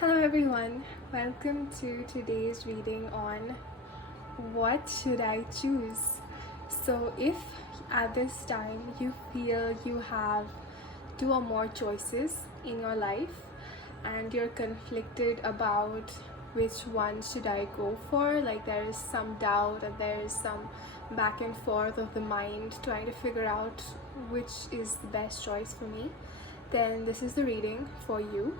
Hello everyone, welcome to today's reading on what should I choose. So if at this time you feel you have two or more choices in your life and you're conflicted about which one should I go for, like there is some doubt and there is some back and forth of the mind trying to figure out which is the best choice for me, then this is the reading for you.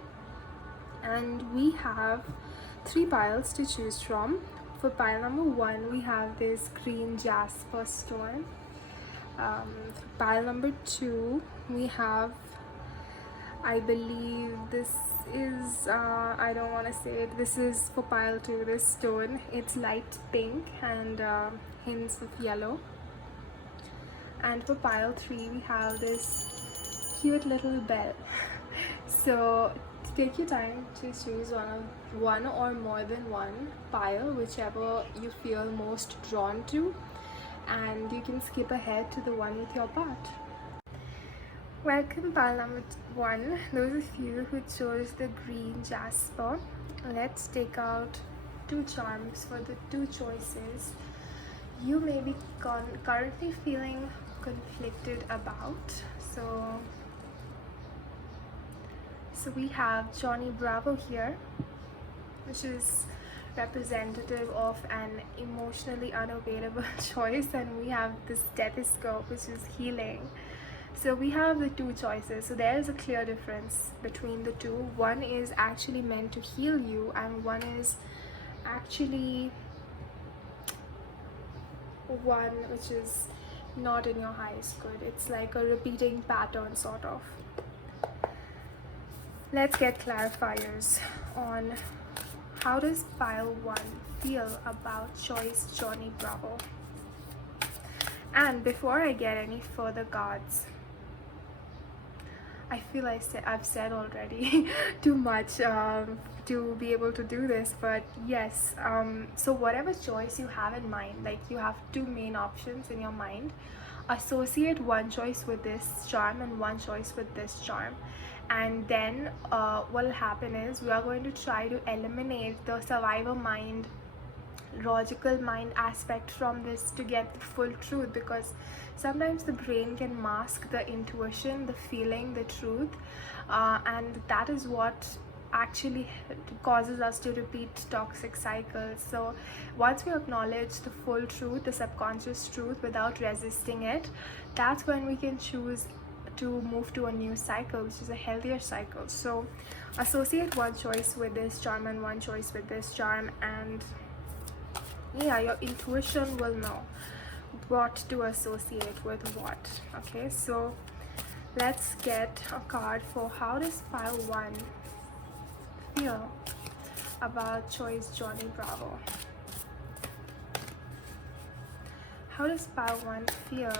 And we have three piles to choose from. For pile number one, we have this green jasper stone. For pile number two, we have, I believe this is, I don't want to say it, this is for pile two, this stone. It's light pink and hints of yellow. And for pile three, we have this cute little bell. So take your time to choose one or more than one pile, whichever you feel most drawn to, and you can skip ahead to the one with your part. Welcome pile number one, those of you who chose the green jasper. Let's take out two charms for the two choices you may be currently feeling conflicted about. So we have Johnny Bravo here, which is representative of an emotionally unavailable choice, and we have the stethoscope, which is healing. So we have the two choices. So there is a clear difference between the two. One is actually meant to heal you, and one is actually one which is not in your highest good. It's like a repeating pattern, sort of. Let's get clarifiers on how does pile one feel about choice Johnny Bravo. And before I get any further cards, I feel I've said already too much to be able to do this, but yes, so whatever choice you have in mind, like you have two main options in your mind, associate one choice with this charm and one choice with this charm. And then what will happen is we are going to try to eliminate the survivor mind, logical mind aspect from this to get the full truth, because sometimes the brain can mask the intuition, the feeling, the truth, and that is what actually causes us to repeat toxic cycles. So once we acknowledge the full truth, the subconscious truth, without resisting it, that's when we can choose to move to a new cycle, which is a healthier cycle. So associate one choice with this charm and one choice with this charm, and yeah, your intuition will know what to associate with what. Okay, so let's get a card for how does pile one feel about choice Johnny Bravo. How does pile one feel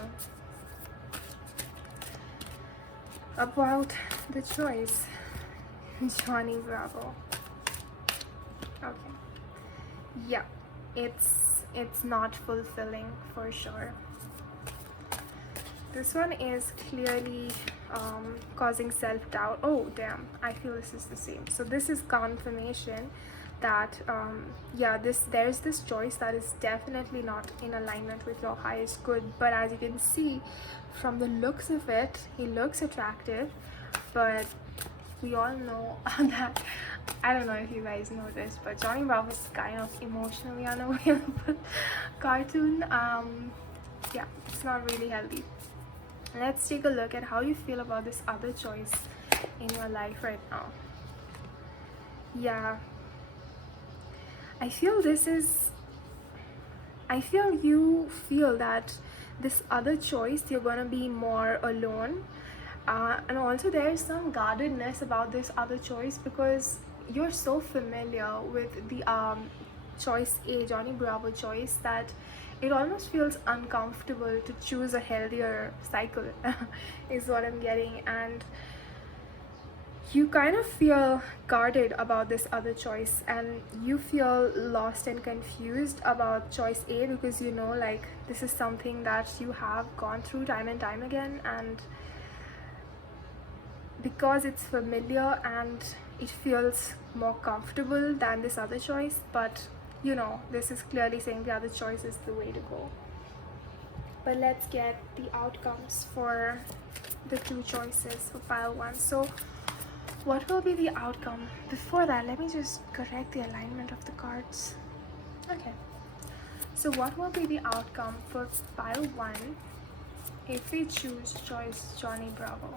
about the choice Johnny Bravo? Okay, yeah, it's not fulfilling for sure. This one is clearly causing self-doubt. Oh damn, I feel this is the same. So this is confirmation that yeah, there's this choice that is definitely not in alignment with your highest good. But as you can see from the looks of it, he looks attractive, but we all know that, I don't know if you guys know this, but Johnny Bravo is kind of emotionally unavailable cartoon. Yeah, it's not really healthy. Let's take a look at how you feel about this other choice in your life right now. Yeah, I feel you feel that this other choice, you're gonna be more alone, and also there is some guardedness about this other choice because you're so familiar with the choice A, Johnny Bravo choice, that it almost feels uncomfortable to choose a healthier cycle is what I'm getting. And you kind of feel guarded about this other choice, and you feel lost and confused about choice A because you know, like, this is something that you have gone through time and time again, and because it's familiar and it feels more comfortable than this other choice, but you know, this is clearly saying the other choice is the way to go. But let's get the outcomes for the two choices for pile 1. So what will be the outcome? Before that, let me just correct the alignment of the cards. Okay, so what will be the outcome for pile 1 if we choose choice Johnny Bravo?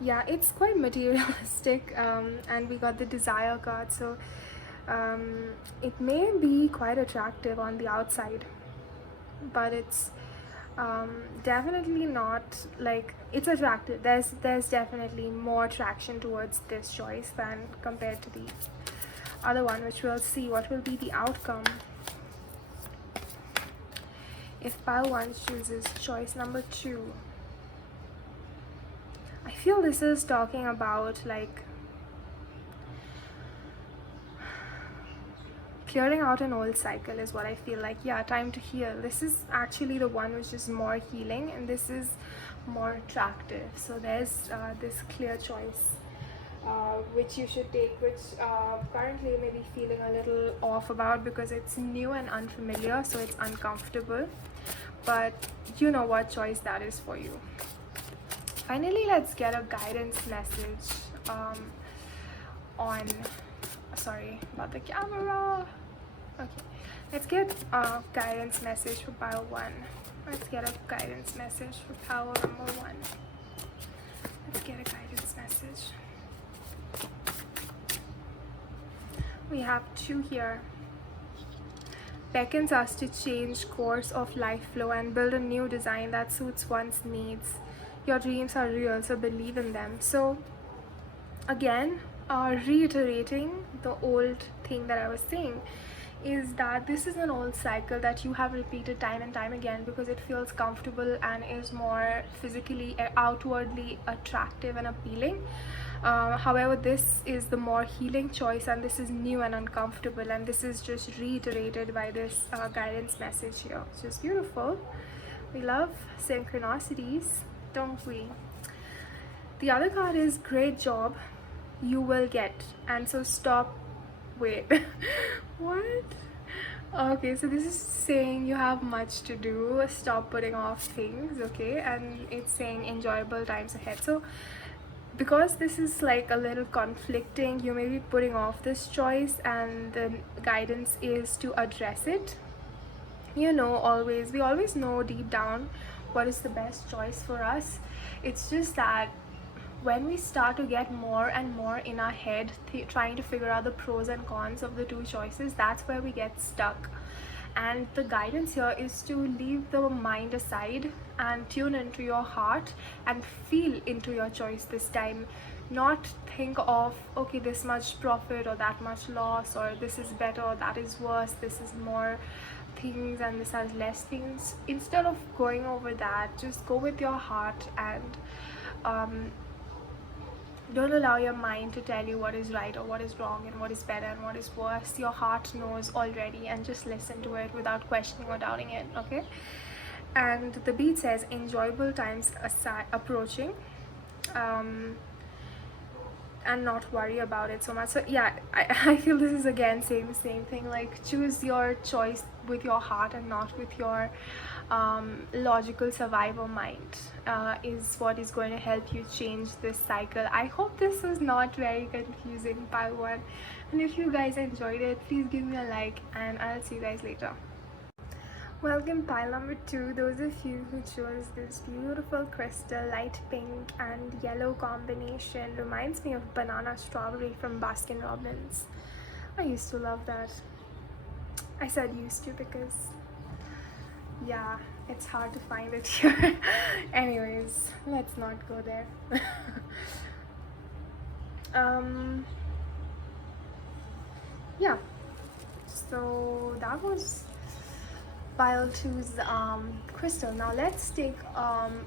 Yeah, it's quite materialistic, and we got the desire card, so it may be quite attractive on the outside, but it's definitely not like it's attractive. There's definitely more attraction towards this choice than compared to the other one, which we'll see what will be the outcome if pile 1 chooses choice number 2. I feel this is talking about like clearing out an old cycle is what I feel like. Yeah, time to heal. This is actually the one which is more healing, and this is more attractive. So there's this clear choice which you should take, which currently you may be feeling a little off about because it's new and unfamiliar, so it's uncomfortable, but you know what choice that is for you. Finally, let's get a guidance message on, sorry about the camera. Okay, let's get a guidance message for pile 1. Let's get a guidance message for pile number 1. Let's get a guidance message. We have 2 here. Beckons us to change course of life flow and build a new design that suits one's needs. Your dreams are real, so believe in them. So again, reiterating the old thing that I was saying is that this is an old cycle that you have repeated time and time again because it feels comfortable and is more physically outwardly attractive and appealing. However, this is the more healing choice, and this is new and uncomfortable, and this is just reiterated by this guidance message here. It's just beautiful. We love synchronicities, don't we? The other card is great job, you will get. And so stop, wait, what? Okay, so this is saying you have much to do, stop putting off things, okay? And it's saying enjoyable times ahead. So because this is like a little conflicting, you may be putting off this choice, and the guidance is to address it. You know, we always know deep down what is the best choice for us. It's just that when we start to get more and more in our head trying to figure out the pros and cons of the two choices, that's where we get stuck. And the guidance here is to leave the mind aside and tune into your heart and feel into your choice this time. Not think of, okay, this much profit or that much loss, or this is better or that is worse, this is more things and this has less things. Instead of going over that, just go with your heart and don't allow your mind to tell you what is right or what is wrong and what is better and what is worse. Your heart knows already, and just listen to it without questioning or doubting it, okay? And the beat says enjoyable times approaching, and not worry about it so much. So yeah, I feel this is again saying the same thing, like choose your choice with your heart and not with your logical survivor mind is what is going to help you change this cycle. I hope this was not very confusing, pile 1, and if you guys enjoyed it, please give me a like, and I'll see you guys later. Welcome pile number 2. Those of you who chose this beautiful crystal light pink and yellow combination, reminds me of banana strawberry from Baskin Robbins. I used to love that. I said used to because yeah, it's hard to find it here. Anyways, let's not go there. Yeah, so that was pile 2's crystal. Now let's take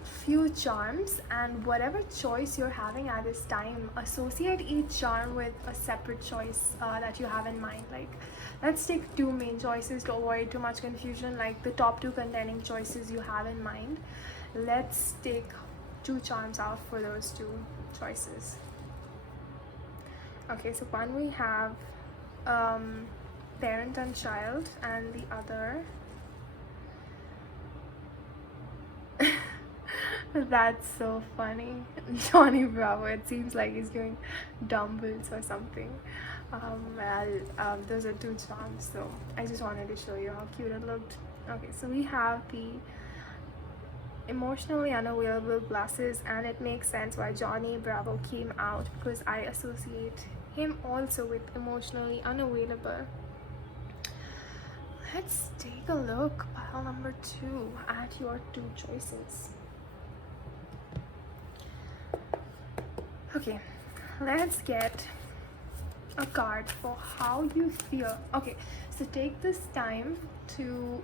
few charms, and whatever choice you're having at this time, associate each charm with a separate choice that you have in mind. Like, let's take 2 main choices to avoid too much confusion, like the top 2 contending choices you have in mind. Let's take two charms out for those two choices. Okay, so one we have parent and child, and the other that's so funny. Johnny Bravo, it seems like he's doing dumbbells or something. Those are two charms, so I just wanted to show you how cute it looked. Okay, so we have the emotionally unavailable glasses, and it makes sense why Johnny Bravo came out, because I associate him also with emotionally unavailable. Let's take a look, pile number 2, at your two choices. Okay, let's get a card for how you feel. Okay, so take this time to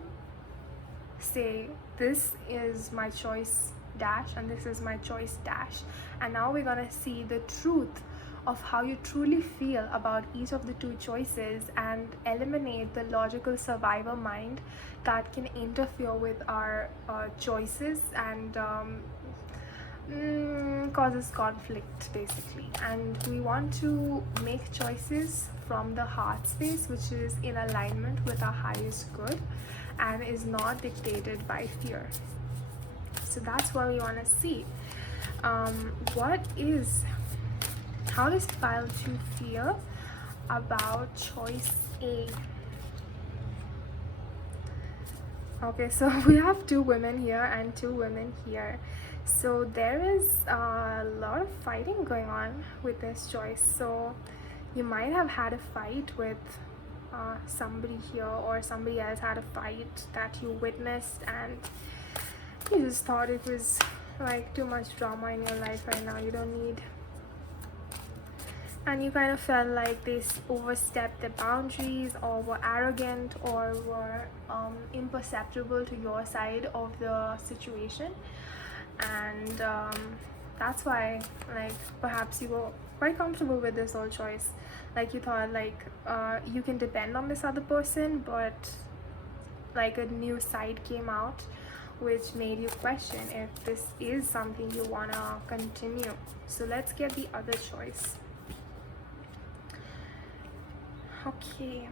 say, this is my choice dash and this is my choice dash, and now we're gonna see the truth of how you truly feel about each of the two choices and eliminate the logical survivor mind that can interfere with our choices and causes conflict basically. And we want to make choices from the heart space, which is in alignment with our highest good and is not dictated by fear. So that's what we want to see. How does pile 2 feel about choice A? Okay, so we have 2 women here and 2 women here. So there is a lot of fighting going on with this choice. So you might have had a fight with somebody here, or somebody else had a fight that you witnessed, and you just thought it was like too much drama in your life right now. You don't need, and you kind of felt like they overstepped their boundaries or were arrogant or were imperceptible to your side of the situation. And that's why, like, perhaps you were quite comfortable with this whole choice. Like, you thought like you can depend on this other person, but like a new side came out which made you question if this is something you want to continue. So let's get the other choice. Okay,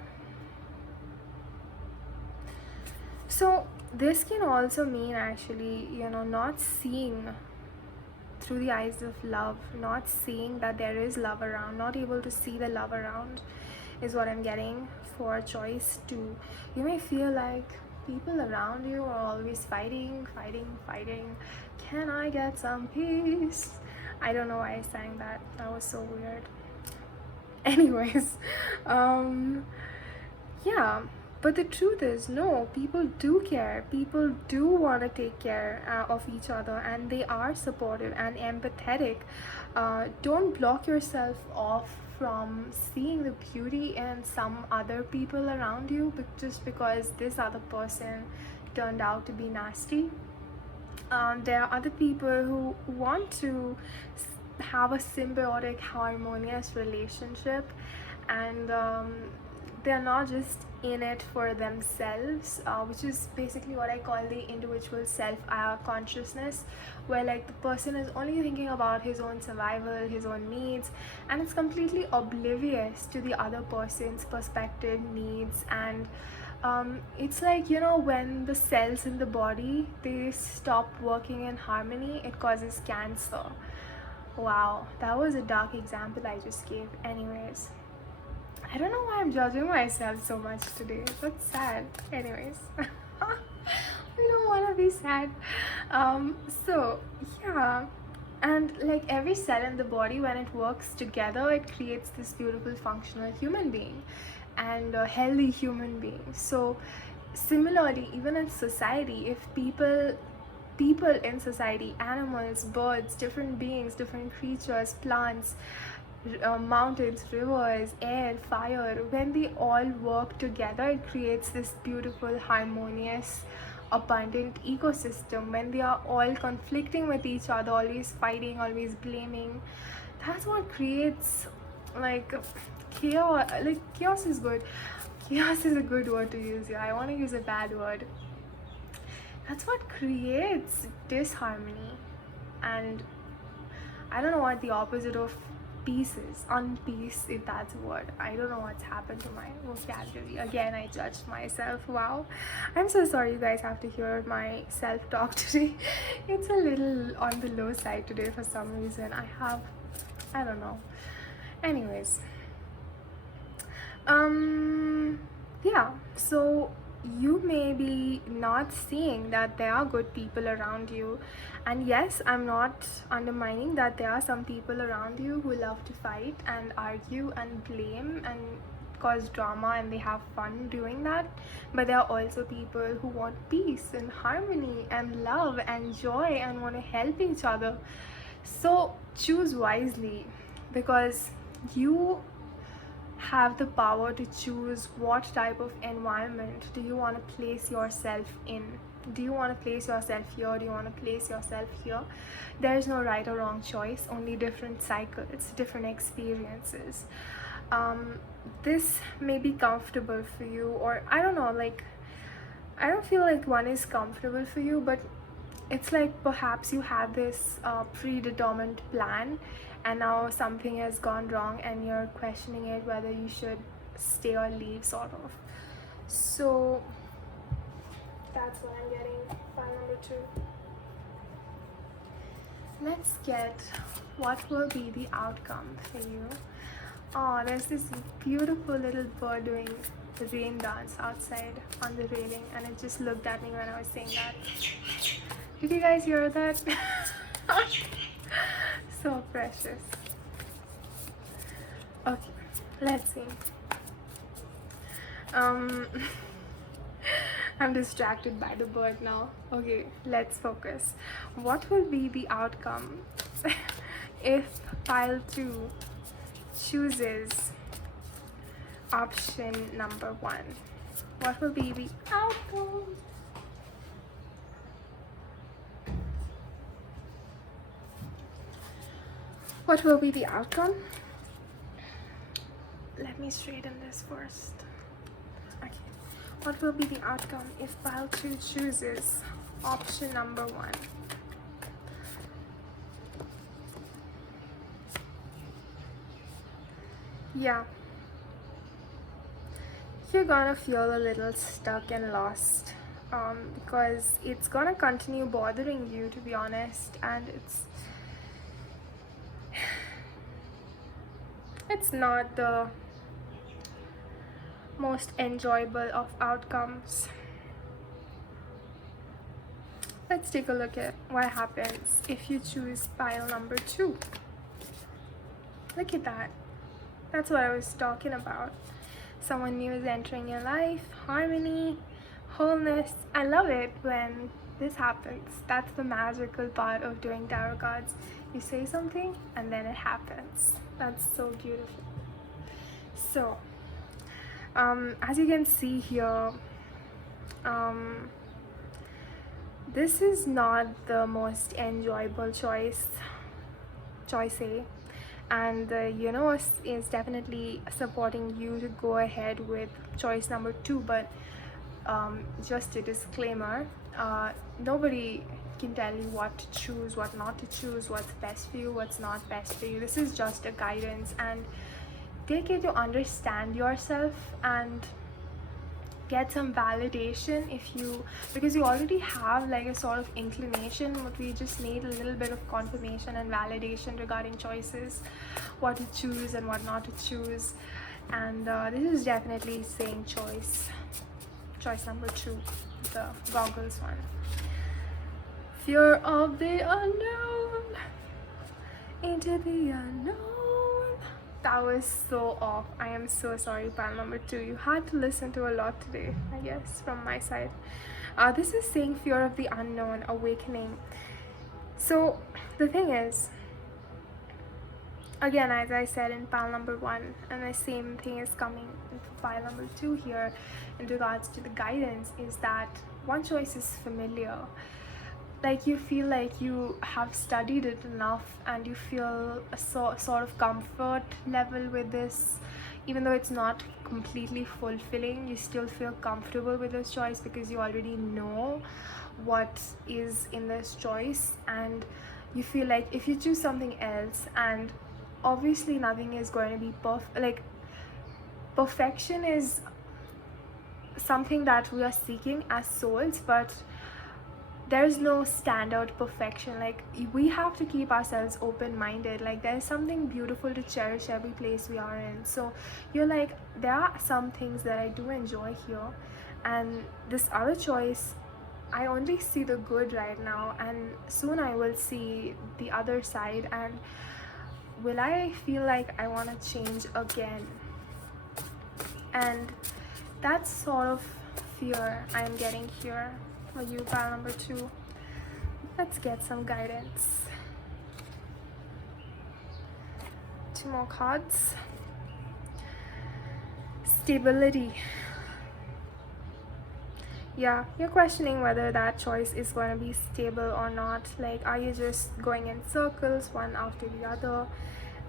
so this can also mean actually, not seeing through the eyes of love, not seeing that there is love around, not able to see the love around is what I'm getting for choice 2. You may feel like people around you are always fighting. Can I get some peace? I don't know why I sang that. That was so weird. Anyways, yeah, but the truth is, no, people do care. People do want to take care of each other, and they are supportive and empathetic. Don't block yourself off from seeing the beauty in some other people around you just because this other person turned out to be nasty. There are other people who want to have a symbiotic, harmonious relationship, and they're not just in it for themselves, which is basically what I call the individual self consciousness, where like the person is only thinking about his own survival, his own needs, and it's completely oblivious to the other person's perspective, needs, and it's like, when the cells in the body, they stop working in harmony, it causes cancer. Wow, that was a dark example I just gave. Anyways, I don't know why I'm judging myself so much today. That's sad. Anyways, we don't want to be sad. So yeah, and like every cell in the body, when it works together, it creates this beautiful functional human being and a healthy human being. So similarly, even in society, if people in society, animals, birds, different beings, different creatures, plants, mountains, rivers, air, fire, when they all work together, it creates this beautiful, harmonious, abundant ecosystem. When they are all conflicting with each other, always fighting, always blaming, that's what creates like chaos. Like, chaos is good. Chaos is a good word to use here. I want to use a bad word. That's what creates disharmony. and I don't know what the opposite of peace is. Unpeace, if that's a word. I don't know what's happened to my vocabulary. Again, I judged myself. Wow. I'm so sorry you guys have to hear my self-talk today. It's a little on the low side today for some reason. I don't know. Anyways. Yeah, so you may be not seeing that there are good people around you, and yes, I'm not undermining that there are some people around you who love to fight and argue and blame and cause drama, and they have fun doing that. But there are also people who want peace and harmony and love and joy and want to help each other. So choose wisely, because you have the power to choose what type of environment do you want to place yourself in. Do you want to place yourself here? Do you want to place yourself here? There is no right or wrong choice, only different cycles, different experiences. This may be comfortable for you, or I don't know, like, I don't feel like one is comfortable for you, but it's like perhaps you had this predetermined plan, and now something has gone wrong and you're questioning it whether you should stay or leave, sort of. So that's what I'm getting. File number 2. Let's get what will be the outcome for you. Oh, there's this beautiful little bird doing the rain dance outside on the railing, and it just looked at me when I was saying that. Did you guys hear that? So precious. Okay, let's see. I'm distracted by the bird now. Okay, let's focus. What will be the outcome if pile 2 chooses option number 1? What will be the outcome? What will be the outcome? Let me straighten this first. Okay. What will be the outcome if pile 2 chooses option number 1? Yeah. You're gonna feel a little stuck and lost, because it's gonna continue bothering you, to be honest, and it's not the most enjoyable of outcomes. Let's take a look at what happens if you choose pile number 2. Look at that. That's what I was talking about. Someone new is entering your life, harmony, wholeness. I love it when this happens. That's the magical part of doing tarot cards. You say something and then it happens. That's so beautiful. So, as you can see here, this is not the most enjoyable choice A, and the universe is definitely supporting you to go ahead with choice number 2, but just a disclaimer, nobody can tell you what to choose, what not to choose, what's best for you, what's not best for you. This is just a guidance, and take it to understand yourself and get some validation because you already have like a sort of inclination, but we just need a little bit of confirmation and validation regarding choices, what to choose and what not to choose. And this is definitely saying choice number 2, the goggles one. Fear of the unknown, into the unknown. That was so off. I am so sorry, pile number 2. You had to listen to a lot today, I guess, from my side. This is saying fear of the unknown, awakening. So the thing is, again, as I said in pile number 1, and the same thing is coming in pile number 2 here in regards to the guidance, is that one choice is familiar. Like you feel like you have studied it enough and you feel a sort of comfort level with this. Even though it's not completely fulfilling, you still feel comfortable with this choice because you already know what is in this choice, and you feel like if you choose something else, and obviously nothing is going to be perfect, like perfection is something that we are seeking as souls, but there's no standard perfection. Like, we have to keep ourselves open-minded. Like, there's something beautiful to cherish every place we are in. So you're like, there are some things that I do enjoy here, and this other choice, I only see the good right now, and soon I will see the other side, and will I feel like I want to change again? And that's sort of fear I'm getting here for you, pile number 2. Let's get some guidance. 2 more cards. Stability. Yeah, you're questioning whether that choice is going to be stable or not. Like, are you just going in circles one after the other?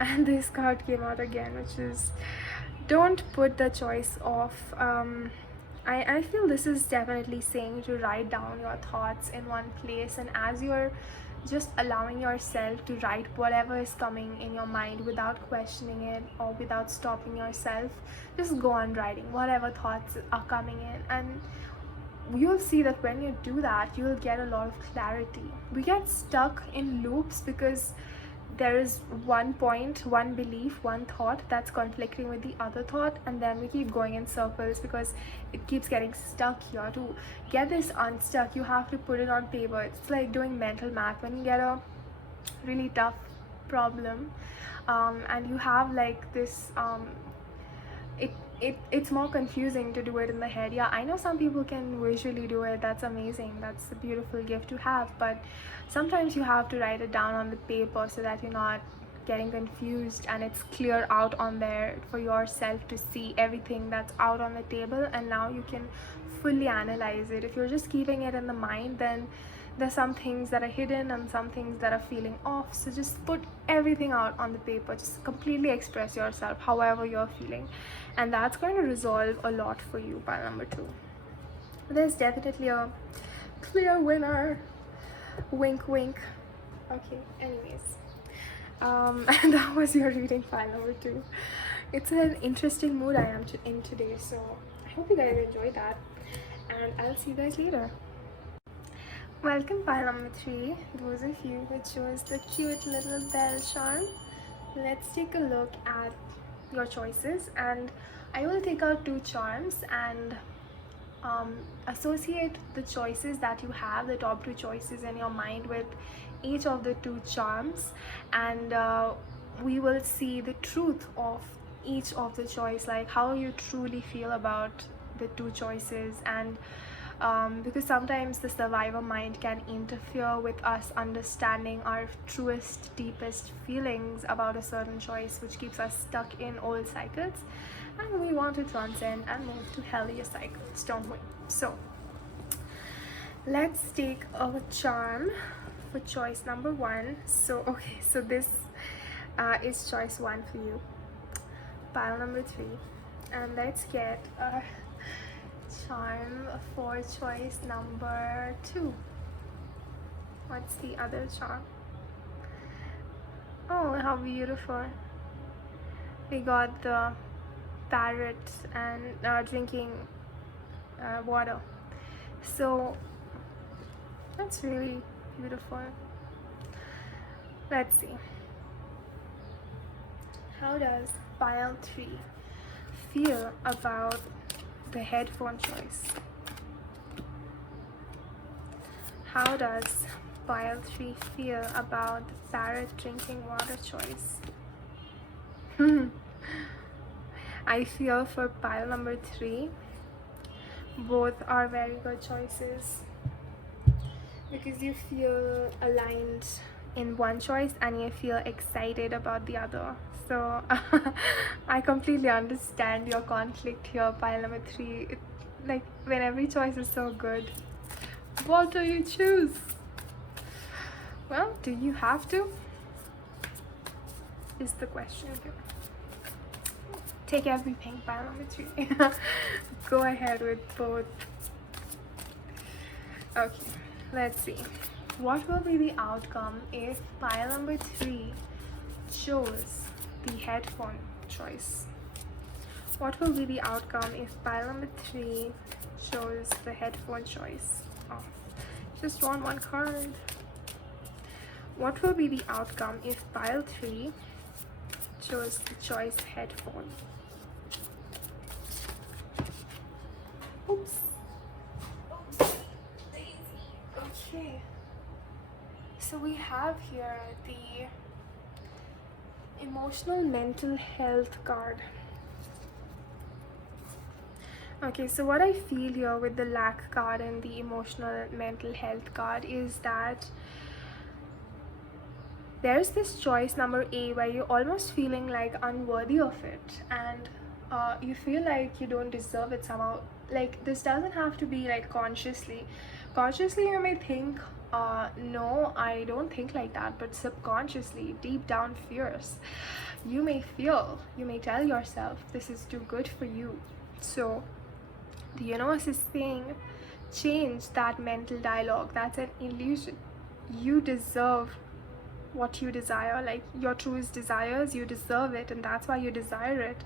And this card came out again, which is, don't put the choice off. I feel this is definitely saying to write down your thoughts in one place, and as you're just allowing yourself to write whatever is coming in your mind without questioning it or without stopping yourself, just go on writing whatever thoughts are coming in, and you'll see that when you do that, you'll get a lot of clarity. We get stuck in loops because there is one point, one belief, one thought that's conflicting with the other thought, and then we keep going in circles because it keeps getting stuck here. To get this unstuck, you have to put it on paper. It's like doing mental math. When you get a really tough problem, and you have like this it's more confusing to do it in the head. Yeah, I know some people can visually do it. That's amazing. That's a beautiful gift to have, but sometimes you have to write it down on the paper so that you're not getting confused, and it's clear out on there for yourself to see everything that's out on the table, and now you can fully analyze it. If you're just keeping it in the mind, then there's some things that are hidden and some things that are feeling off. So just put everything out on the paper. Just completely express yourself however you're feeling, and that's going to resolve a lot for you, pile number 2. There's definitely a clear winner. Wink wink. Okay, anyways, and that was your reading, pile number 2. It's an interesting mood I am in today, so I hope you guys enjoyed that, and I'll see you guys later. Welcome, pile number 3. Those of you who chose the cute little bell charm, let's take a look at your choices, and I will take out 2 charms and associate the choices that you have, the top 2 choices in your mind, with each of the 2 charms, and we will see the truth of each of the choice, like how you truly feel about the 2 choices. And because sometimes the survivor mind can interfere with us understanding our truest, deepest feelings about a certain choice, which keeps us stuck in old cycles, and we want to transcend and move to healthier cycles, don't we? So let's take a charm for choice number 1. So okay, so this is choice 1 for you, pile number 3, and let's get a charm for choice number 2. What's the other charm? Oh, how beautiful. We got the parrot and drinking water. So that's really beautiful. Let's see. How does pile 3 feel about the headphone choice? How does pile 3 feel about the parrot drinking water choice? I feel for pile number 3, both are very good choices, because you feel aligned in one choice and you feel excited about the other. So I completely understand your conflict here, pile number 3. Like, when every choice is so good, what do you choose? Well, do you have to? Is the question here. Take everything, pile number 3. Go ahead with both. Okay, let's see. What will be the outcome if pile number 3 chose the headphone choice? What will be the outcome if pile number 3 chose the headphone choice? Oh, just drawn one card. What will be the outcome if pile 3 chose the choice headphone? Oops. Okay. So we have here the emotional mental health card. Okay, so what I feel here with the lack card and the emotional mental health card is that there's this choice number A where you're almost feeling like unworthy of it, and you feel like you don't deserve it somehow. Like, this doesn't have to be like consciously you may think, no, I don't think like that, but subconsciously, deep down, fierce, you may tell yourself this is too good for you. So the universe is saying, change that mental dialogue. That's an illusion. You deserve what you desire, like your truest desires. You deserve it, and that's why you desire it.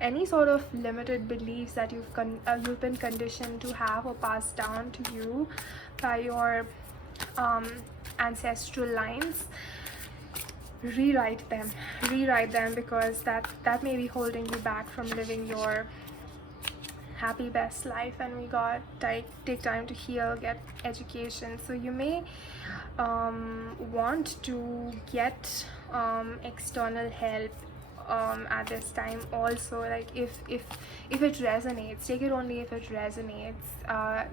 Any sort of limited beliefs that you've been conditioned to have or passed down to you by your ancestral lines, rewrite them, because that may be holding you back from living your happy best life. And we got take time to heal, get education. So you may want to get external help at this time also. Like, if it resonates, take it only if it resonates.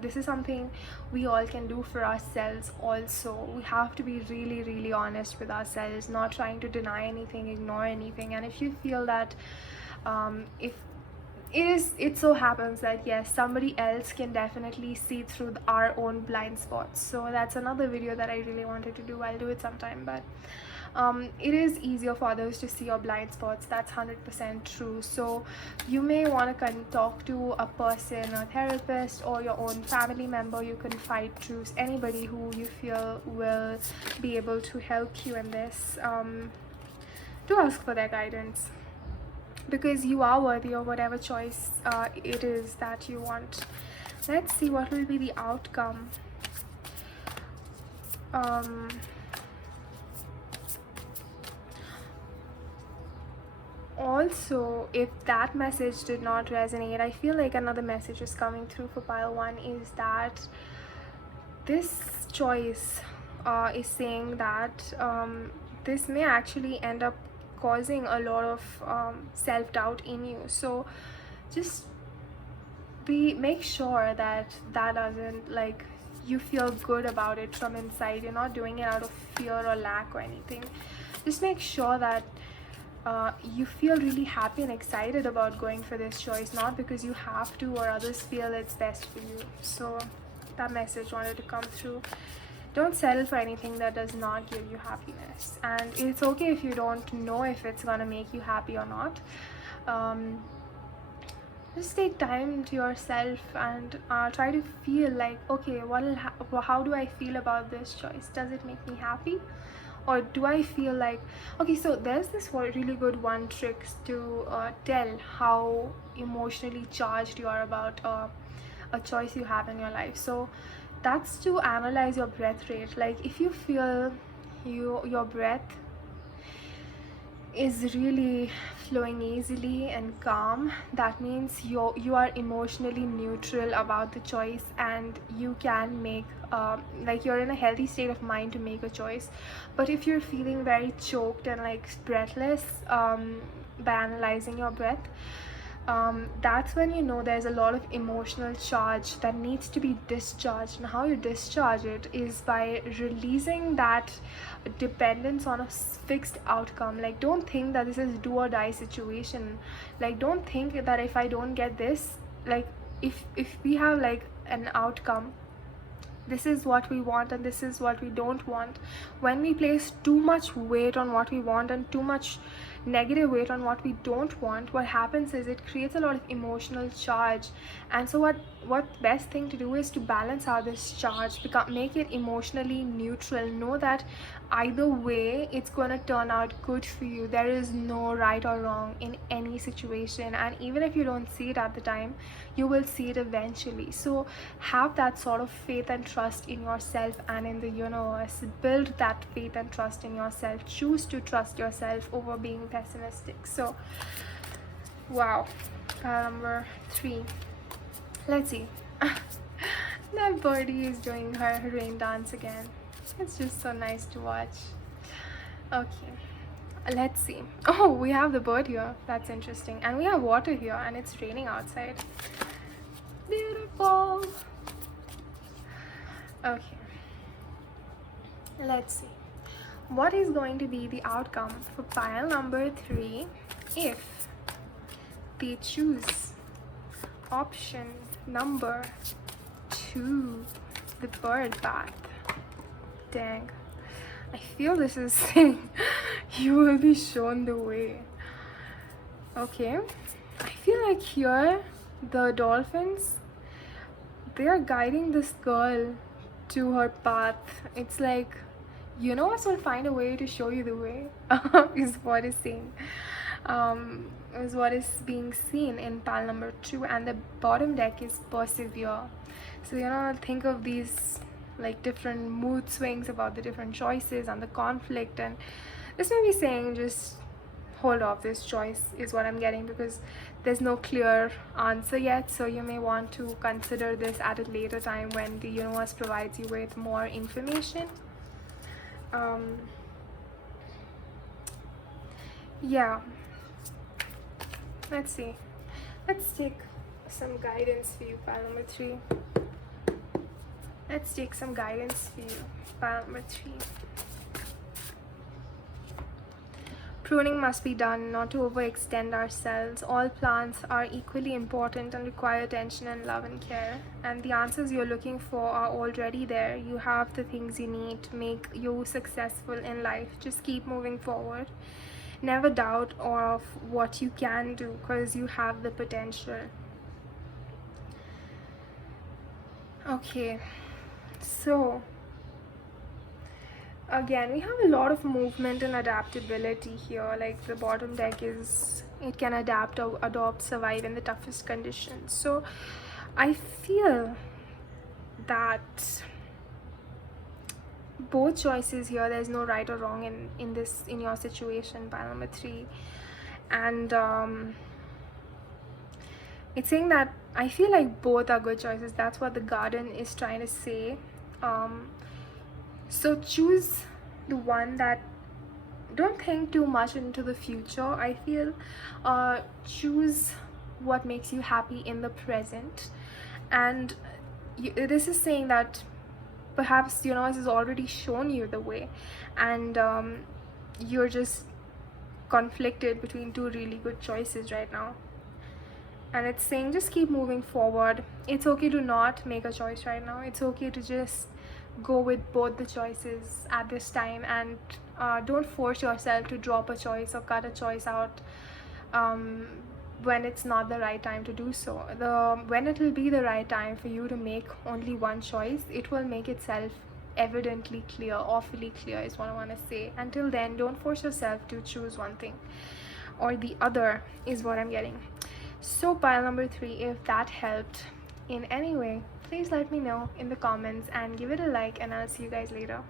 This is something we all can do for ourselves also. We have to be really, really honest with ourselves, not trying to deny anything, ignore anything. And if you feel that if it so happens that yes, somebody else can definitely see through our own blind spots. So that's another video that I really wanted to do. I'll do it sometime. But it is easier for others to see your blind spots. That's 100% true. So you may want to talk to a person, a therapist, or your own family member. You can fight through anybody who you feel will be able to help you in this. To ask for their guidance, because you are worthy of whatever choice it is that you want. Let's see what will be the outcome. Also, if that message did not resonate, I feel like another message is coming through for pile 1, is that this choice is saying that this may actually end up causing a lot of self-doubt in you. So just make sure that doesn't, like, you feel good about it from inside. You're not doing it out of fear or lack or anything. Just make sure that you feel really happy and excited about going for this choice, not because you have to or others feel it's best for you. So that message wanted to come through. Don't settle for anything that does not give you happiness, and it's okay if you don't know if it's gonna make you happy or not. Just take time to yourself and try to feel like, okay, how do I feel about this choice? Does it make me happy? Or do I feel like, okay, so there's this really good one trick to tell how emotionally charged you are about a choice you have in your life. So that's to analyze your breath rate. Like, if you feel your breath is really flowing easily and calm, that means you are emotionally neutral about the choice, and you can make like, you're in a healthy state of mind to make a choice. But if you're feeling very choked and like breathless by analyzing your breath, that's when you know there's a lot of emotional charge that needs to be discharged. And how you discharge it is by releasing that dependence on a fixed outcome. Like, don't think that this is do or die situation. Like, don't think that if I don't get this, like, if we have like an outcome this is what we want and this is what we don't want. When we place too much weight on what we want and too much negative weight on what we don't want, what happens is it creates a lot of emotional charge. And so what best thing to do is to balance out this charge, make it emotionally neutral. Know that either way it's going to turn out good for you. There is no right or wrong in any situation, and even if you don't see it at the time, you will see it eventually. So have that sort of faith and trust in yourself and in the universe. Build that faith and trust in yourself. Choose to trust yourself over being pessimistic. So wow, number 3. Let's see. That birdie is doing her rain dance again. It's just so nice to watch. Okay, let's see. Oh, we have the bird here. That's interesting. And we have water here, and it's raining outside. Beautiful. Okay, let's see. What is going to be the outcome for pile number 3 if they choose option number 2, the bird bath? Dang, I feel this is saying you will be shown the way. Okay, I feel like here the dolphins, they are guiding this girl to her path. It's like, universe will find a way to show you the way. Is what is saying. Is what is being seen in pile number 2, and the bottom deck is persevere. So think of these like different mood swings about the different choices and the conflict, and this may be saying just hold off this choice, is what I'm getting, because there's no clear answer yet. So you may want to consider this at a later time when the universe provides you with more information. Yeah, let's see. Let's take some guidance for you, pile number 3. Let's take some guidance for you, pile number 3. Pruning must be done, not to overextend ourselves. All plants are equally important and require attention and love and care. And the answers you're looking for are already there. You have the things you need to make you successful in life. Just keep moving forward. Never doubt of what you can do, because you have the potential. Okay, so again, we have a lot of movement and adaptability here. Like the bottom deck is, it can adapt or adopt, survive in the toughest conditions. So I feel that both choices here, there's no right or wrong in your situation, pile number 3. And it's saying that I feel like both are good choices. That's what the garden is trying to say. So choose the one that, don't think too much into the future, I feel. Choose what makes you happy in the present. And this is saying that perhaps the universe has already shown you the way, and you're just conflicted between 2 really good choices right now. And it's saying just keep moving forward. It's okay to not make a choice right now. It's okay to just go with both the choices at this time, and don't force yourself to drop a choice or cut a choice out when it's not the right time to do so. When it will be the right time for you to make only one choice, it will make itself evidently clear, awfully clear is what I want to say. Until then, don't force yourself to choose one thing or the other, is what I'm getting. So pile number 3, if that helped in any way, please let me know in the comments and give it a like, and I'll see you guys later.